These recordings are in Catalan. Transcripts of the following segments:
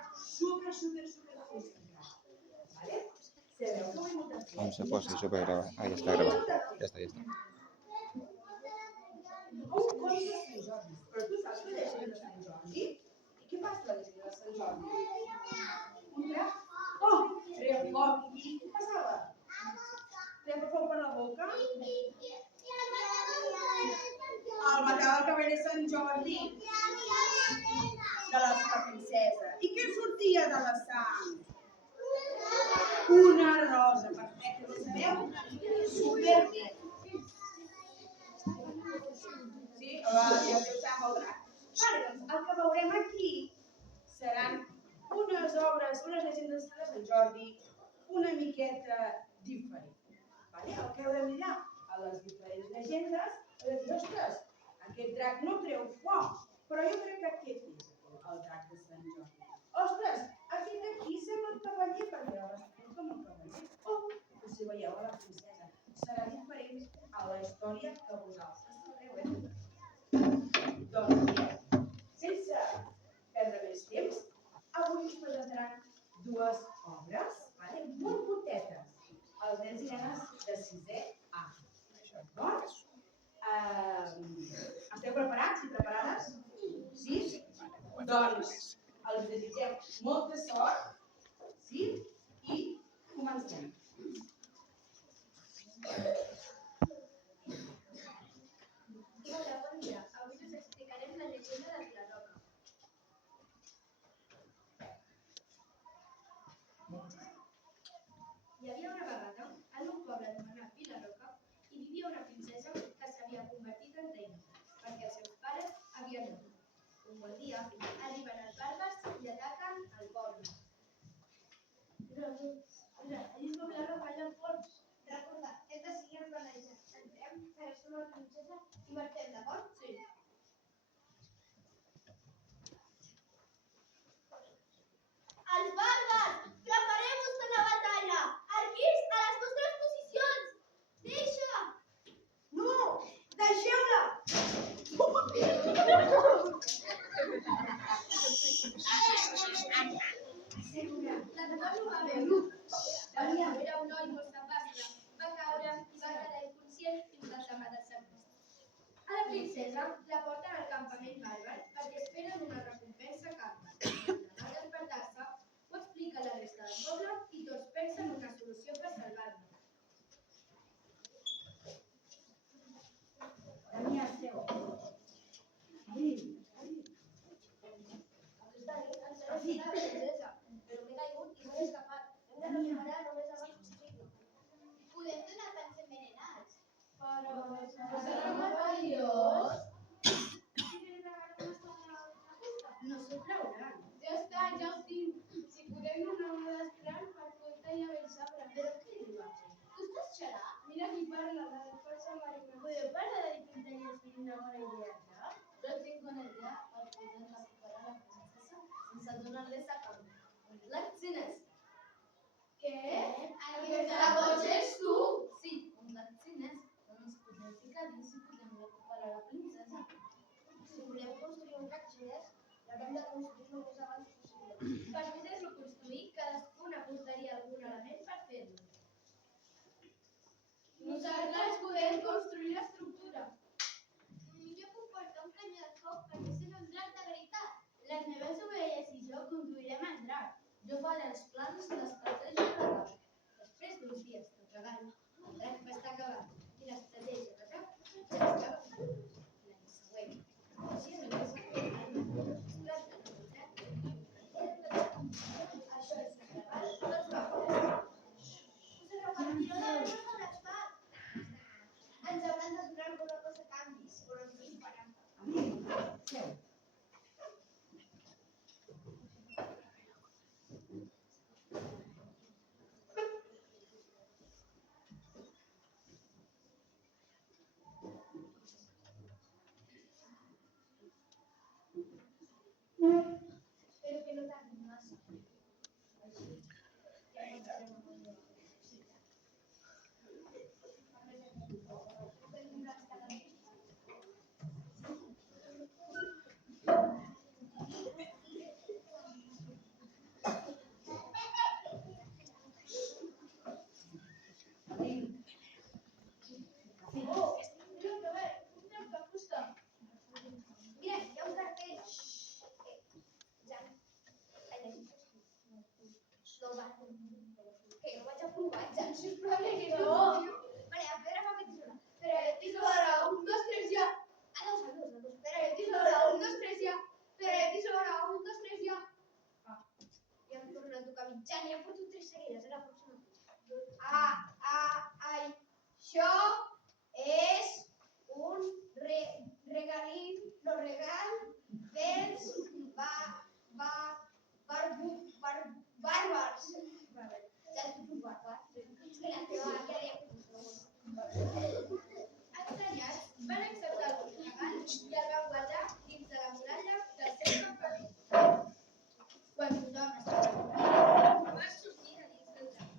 posar super concentrat. ¿Vale? Sabeu que ho he moltes On se posa això per gravar? Ah, ja està gravant. Ja està. Com és Sant Jordi? Però tu saps la llegenda de Sant Jordi? I què passa la llegenda de Sant Jordi? Un gra... Oh! Treia foc. I què passava? Treia foc per la boca? El matava el cabell de Sant Jordi. De la seva princesa. I què sortia de la sang? Una rosa. Perfecte, ho sabeu? Superbé. Sí? Ja us sap el drac. Vale, doncs el que veurem aquí seran unes obres, unes llegendes de Sant Jordi una miqueta diferents. Vale? El que heu de mirar a les diferents llegendes heu de dir, ostres, aquest drac no treu foc, però jo crec que aquest és el drac de Sant Jordi. Ostres, aquest d'aquí sembla el cavaller perquè va vestit com el cavaller. Oh, si veieu a la princesa, serà diferent a la història que vosaltres sabreu, Doncs mireu, sense perdre més temps, avui us presentaran dues obres, molt curtetes, als nens i nenes de 6è A. Doncs, esteu preparats i preparades? Sí? Doncs els desitgem molta sort, sí? I comencem. Hola, bon dia. Avui us explicarem la llegenda de Vilaroca. Hi havia una vegada, en un poble anomenat Vilaroca, hi vivia una princesa que s'havia convertit en reina, perquè els seus pares havien mort. Un bon dia, arriben els bàrbars i ataquen el poble. Allí a Vilaroca hi ha forts. Recorda, hem de seguir els planejats. Entrem, agafem la princesa i marxem, d'acord? Sí. Els bàrbars! Prepareu-vos per la batalla! Arquers, a les vostres posicions! Deixa! No! Deixeu-la! L'Anton ho va veure. Era un noi molt sapastre. Va caure i va quedar inconscient fins l'endemà del segrest. A la princesa la porten al campament bàrbar perquè esperen una recompensa a canvi. L'endemà al despertar-se, ho explica a la resta del poble i tots pensen una solució per salvar-la. Damià, seu. Sí, la princesa, però m'he caigut i no he escapat. Hem de recuperar només abans possible. Podem donar tants envenenats. Però serà molt perillós. No s'ho creuran. Ja està, ja ho tinc. Si podem donar una d'estrany per compte i haver el sabre. Però què li va fer? Tu estàs xerà? Mira qui parla, la de força marina. Podeu parar de dir tonteries i una bona idea, ja? Jo tinc una idea per poder recuperar la princesa sense donar-les a canvi. Les cines. Què? Aquesta boig ets tu? Sí, les cines. No ens podem ficar dins i podem recuperar la princesa. Si volem construir un ratxines, l'haurem de construir el més abans possible. Per poder-lo construir, cadascun aportaria algun element per fer-lo. Nosaltres podem construir l'estructura. Jo puc portar un canyó de foc perquè sent un drac de veritat. Les meves ovelles i jo conduirem el drac. Jo faré els plans i l'estratègia de l'atac. Després d'uns dies de treball, el drac va estar acabat i l'estratègia d'atac ja estava. L'any següent, així es va saber els plans del drac. Això és el treball dels bàrbars. Us repartireu la rosa a les parts. Ens hauran de donar alguna cosa a canvi, però ens ho faran. Seu. No, va. Que no vaig a provar, ja, sisplau, que no. Vale, a veure, fa petit sona. Però tisora, 1, 2, 3, ja. A dos. Però tisora, 1, 2, 3, ja. Però tisora, 1, 2, 3, ja. Ja em torna a tocar mitjan, ja porto 3 seguides, la pròxima. Ai, això és un regalín, no regal, dels bàrbars. Ja et puc bàrbars. És que la teva àvia deia que estranyats van acceptar el regal i el van guardar dins de la muralla del seu campament. Quan tothom estava preparat, va sortir de dins del camp.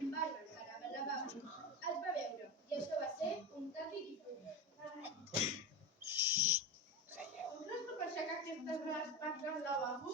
Un bàrbar que anava al lavabo els va veure i això va ser un taqui i fum. Com creus que per aixecar aquestes grans parts del lavabo?